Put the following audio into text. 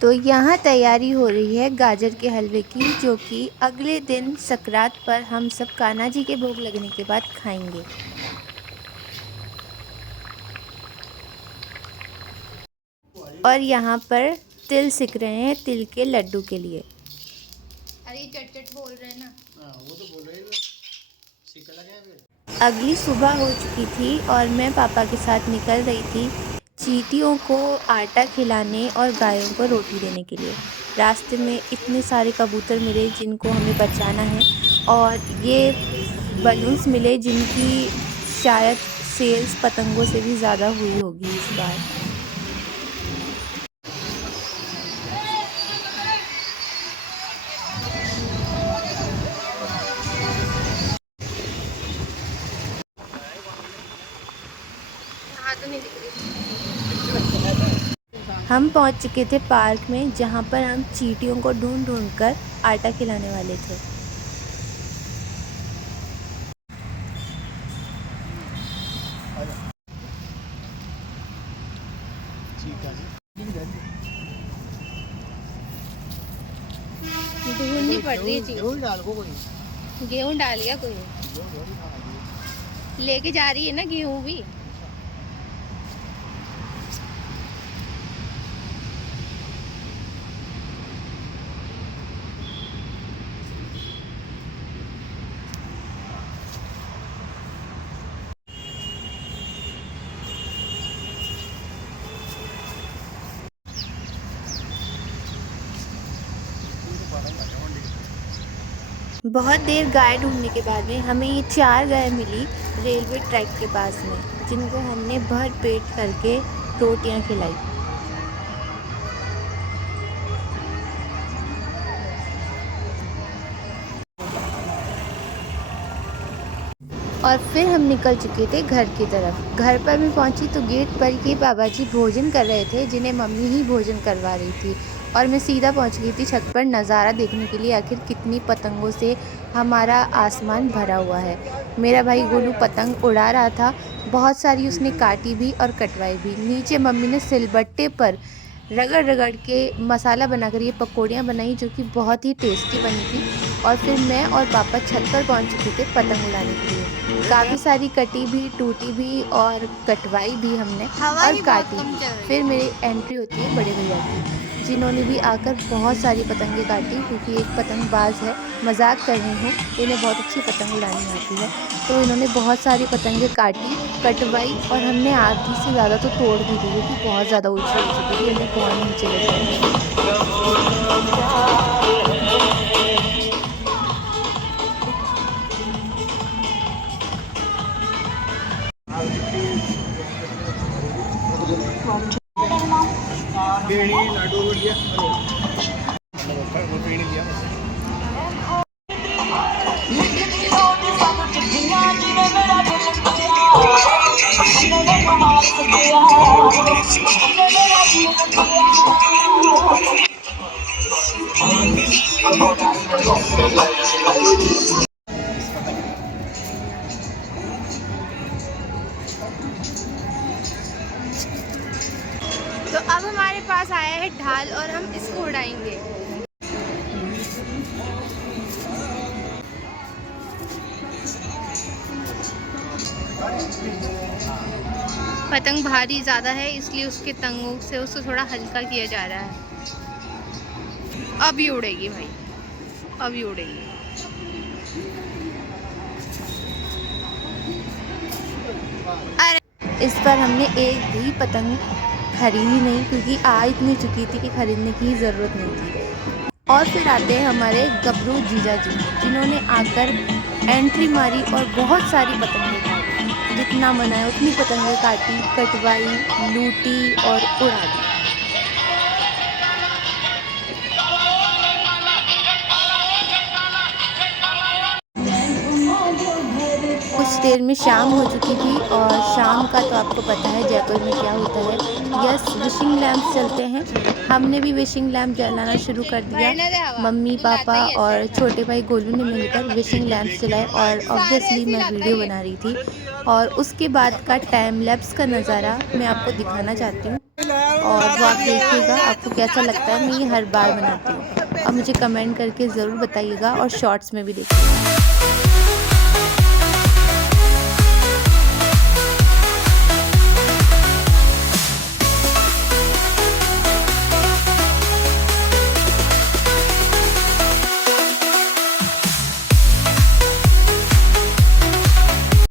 तो यहाँ तैयारी हो रही है गाजर के हलवे की, जो कि अगले दिन सकरात पर हम सब कान्हा जी के भोग लगने के बाद खाएंगे। और यहाँ पर तिल सिक रहे हैं तिल के लड्डू के लिए। अरे चट चट बोल रहे हैं ना। वो तो बोल रहे अगली सुबह हो चुकी थी और मैं पापा के साथ निकल रही थी चींटियों को आटा खिलाने और गायों को रोटी देने के लिए। रास्ते में इतने सारे कबूतर मिले जिनको हमें बचाना है, और ये बलून्स मिले जिनकी शायद सेल्स पतंगों से भी ज़्यादा हुई होगी इस बार। तो नहीं दिख रही। हम पहुंच चुके थे पार्क में, जहां पर हम चींटियों को ढूंढ ढूंढ कर आटा खिलाने वाले थे। ढूंढनी पड़ रही है चीज। गेहूँ डाल गया कोई, लेके जा रही है ना गेहूँ भी। बहुत देर गाय ढूंढने के बाद में हमें ये 4 गाय मिली रेलवे ट्रैक के पास में, जिनको हमने भर पेट करके रोटियां खिलाई। और फिर हम निकल चुके थे घर की तरफ। घर पर भी पहुंची तो गेट पर ये बाबा जी भोजन कर रहे थे, जिन्हें मम्मी ही भोजन करवा रही थी। और मैं सीधा पहुंच गई थी छत पर नज़ारा देखने के लिए, आखिर कितनी पतंगों से हमारा आसमान भरा हुआ है। मेरा भाई गोलू पतंग उड़ा रहा था, बहुत सारी उसने काटी भी और कटवाई भी। नीचे मम्मी ने सिलबट्टे पर रगड़ रगड़ के मसाला बनाकर ये पकौड़ियाँ बनाई, जो कि बहुत ही टेस्टी बनी थी। और फिर मैं और पापा छत पर पहुंच चुके थे पतंग उड़ाने के लिए। काफ़ी सारी कटी भी, टूटी भी और कटवाई भी हमने और काटी भी। फिर मेरी एंट्री होती है बड़े भैया की, जिन्होंने भी आकर बहुत सारी पतंगें काटी, क्योंकि एक पतंगबाज है, मजाक कर रही हूँ, इन्हें बहुत अच्छी पतंग उड़ानी आती है। तो इन्होंने बहुत सारी पतंगें काटी, कटवाई, और हमने आधी से ज़्यादा तो तोड़ भी दी, क्योंकि बहुत ज़्यादा ऊँची हो चुकी थी, हमें बहुत नीचे ले गए। तो अब हमारे पास आया है ढाल और हम इसको उड़ाएंगे। पतंग भारी ज़्यादा है, इसलिए उसके तंगों से उसको थोड़ा हल्का किया जा रहा है। अब ये उड़ेगी भाई, अब ये उड़ेगी। अरे इस बार हमने एक भी पतंग खरीदी नहीं, क्योंकि आ इतनी चुकी थी कि खरीदने की ज़रूरत नहीं थी। और फिर आते हैं हमारे गबरू जीजा जी, जिन्होंने आकर एंट्री मारी और बहुत सारी पतंगें काटी। जितना मना है उतनी पतंगें काटी, कटवाई, लूटी और उड़ा दी। कुछ देर में शाम हो चुकी थी, और शाम का तो आपको पता है जयपुर में क्या होता है। यस, विशिंग लैम्प चलते हैं। हमने भी विशिंग लैम्प जलाना शुरू कर दिया। मम्मी, पापा और छोटे भाई गोलू ने मिलकर विशिंग लैम्प जलाए, और ऑब्वियसली मैं वीडियो बना रही थी। और उसके बाद का टाइम लैप्स का नज़ारा मैं आपको दिखाना चाहती हूँ। और वो आप देखिएगा आपको कैसा लगता है। मैं ये हर बार बनाती हूँ और मुझे कमेंट करके ज़रूर बताइएगा और शॉर्ट्स में भी देखिएगा।